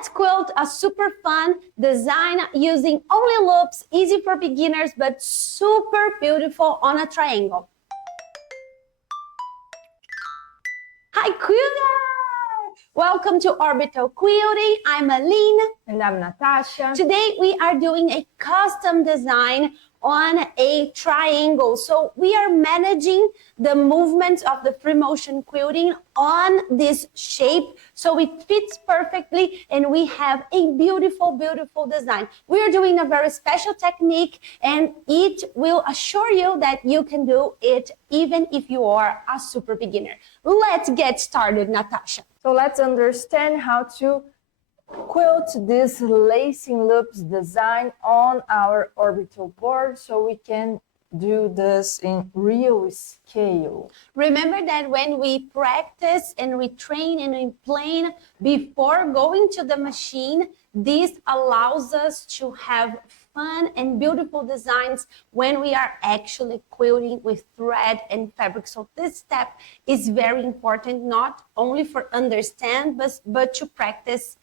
Let's quilt a super fun design using only loops, easy for beginners, but super beautiful on a triangle. Hi, quilters! Welcome to Orbital Quilting. I'm Aline. And I'm Natasha. Today we are doing a custom design on a triangle. So we are managing the movements of the free motion quilting on this shape so it fits perfectly and we have a beautiful, beautiful design. We are doing a very special technique and it will assure you that you can do it even if you are a super beginner. Let's get started, Natasha. So let's understand how to quilt this lacing loops design on our orbital board so we can do this in real scale. Remember that when we practice and we train and we plan before going to the machine, this allows us to have fun and beautiful designs when we are actually quilting with thread and fabric. So this step is very important, not only for understand, but to practice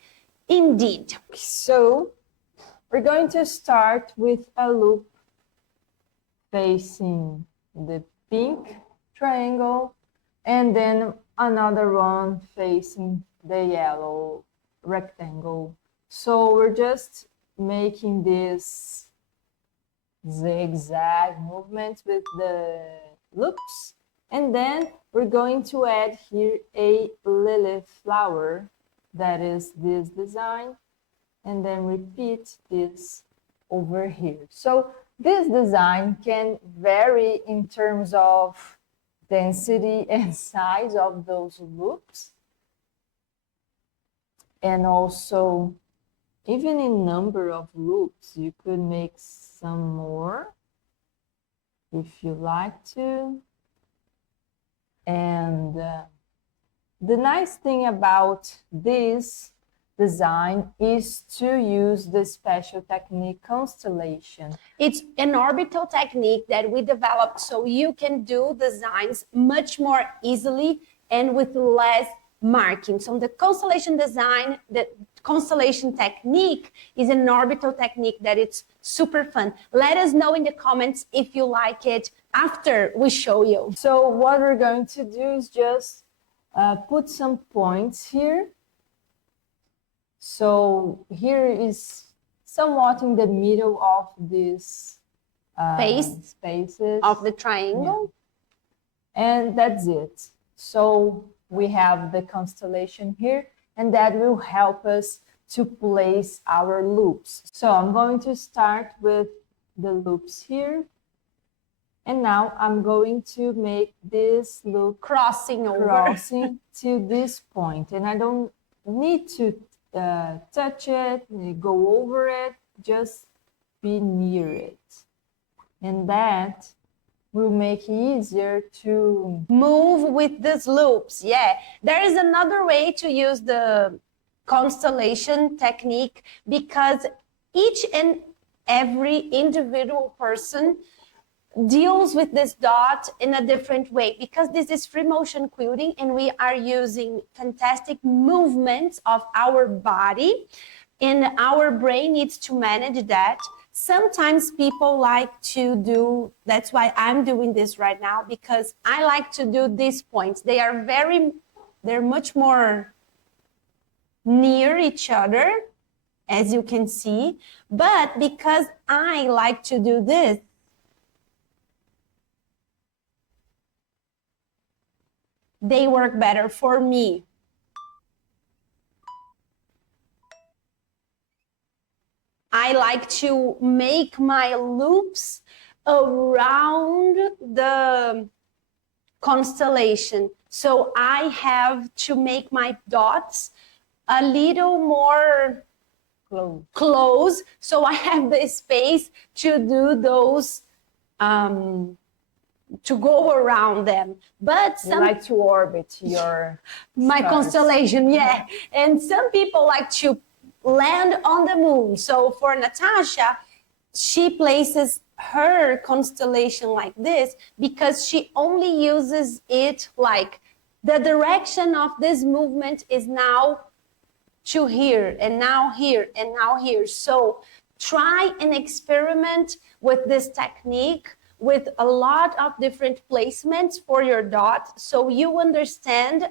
indeed. So we're going to start with a loop facing the pink triangle and then another one facing the yellow rectangle. So we're just making this zigzag movement with the loops, and then we're going to add here a lily flower, that is this design, and then repeat this over here. So this design can vary in terms of density and size of those loops, and also even in number of loops. You could make some more if you like to. And the nice thing about this design is to use the special technique Constellation. It's an orbital technique that we developed so you can do designs much more easily and with less marking. So the Constellation design, the Constellation technique is an orbital technique that it's super fun. Let us know in the comments if you like it after we show you. So what we're going to do is just put some points here. So here is somewhat in the middle of this spaces of the triangle. Yeah. And that's it. So we have the constellation here, and that will help us to place our loops. So I'm going to start with the loops here. And now I'm going to make this loop crossing to this point. And I don't need to touch it, go over it, just be near it. And that will make it easier to move with these loops. Yeah, there is another way to use the Constellation technique because each and every individual person deals with this dot in a different way because this is free motion quilting and we are using fantastic movements of our body and our brain needs to manage that. Sometimes people like to do, that's why I'm doing this right now, because I like to do these points. They're much more near each other, as you can see, but because I like to do this, they work better for me. I like to make my loops around the constellation. So I have to make my dots a little more close. So I have the space to do those, to go around them. But you like to orbit your my stars. Constellation, yeah. And some people like to land on the moon. So for Natasha, she places her constellation like this because she only uses it like the direction of this movement is now to here, and now here, and now here. So try and experiment with this technique with a lot of different placements for your dot, so you understand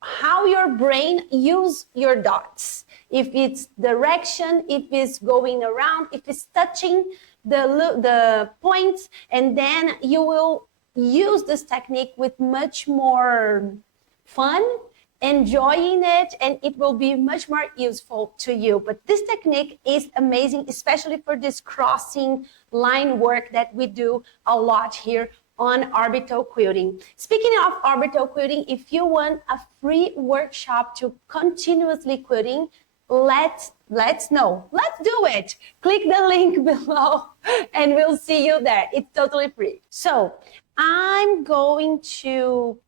how your brain use your dots. If it's direction, if it's going around, if it's touching the points, and then you will use this technique with much more fun, enjoying it, and it will be much more useful to you. But this technique is amazing, especially for this crossing line work that we do a lot here on Orbital Quilting. Speaking of Orbital Quilting, if you want a free workshop to continuously quilting, let's know. Let's do it. Click the link below and we'll see you there. It's totally free. So I'm going to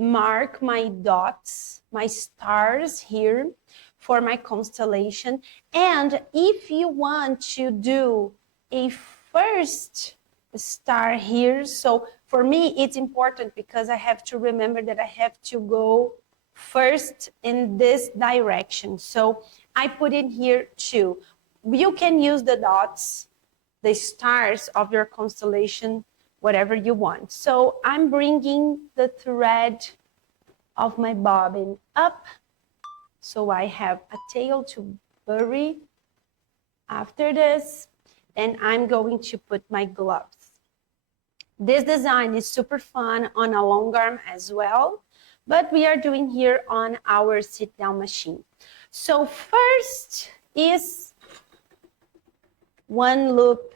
mark my dots, my stars here for my constellation. And if you want to do a first star here, so for me it's important because I have to remember that I have to go first in this direction. So I put in here 2. You can use the dots, the stars of your constellation, whatever you want. So I'm bringing the thread of my bobbin up, so I have a tail to bury after this, and I'm going to put my gloves. This design is super fun on a long arm as well, but we are doing here on our sit down machine. So first is 1 loop.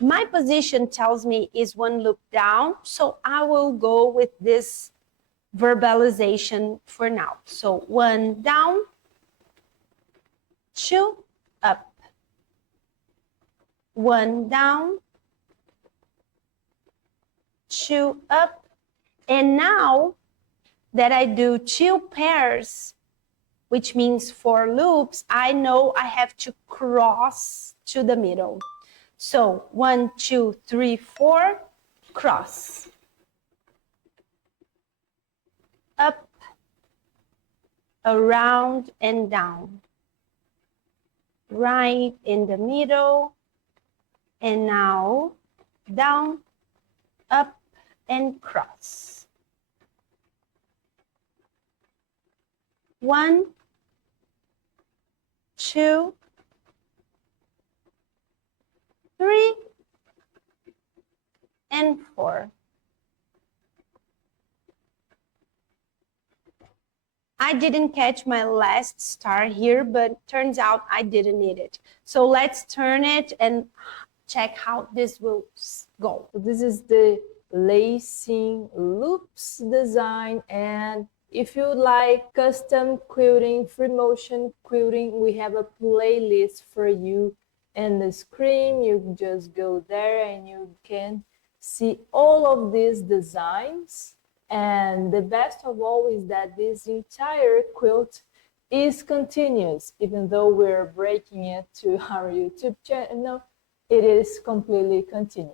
My position tells me is 1 loop down, so I will go with this verbalization for now. So 1 down, 2 up, 1 down, 2 up, and now that I do 2 pairs, which means 4 loops, I know I have to cross to the middle. So 1, 2, 3, 4, cross. Up, around, and down. Right in the middle, and now down, up, and cross. 1, 2, 3, and 4. I didn't catch my last star here, but turns out I didn't need it. So let's turn it and check how this will go. So this is the lacing loops design, and if you like custom quilting, free motion quilting, we have a playlist for you in the screen. You just go there and you can see all of these designs. And the best of all is that this entire quilt is continuous. Even though we're breaking it to our YouTube channel, it is completely continuous.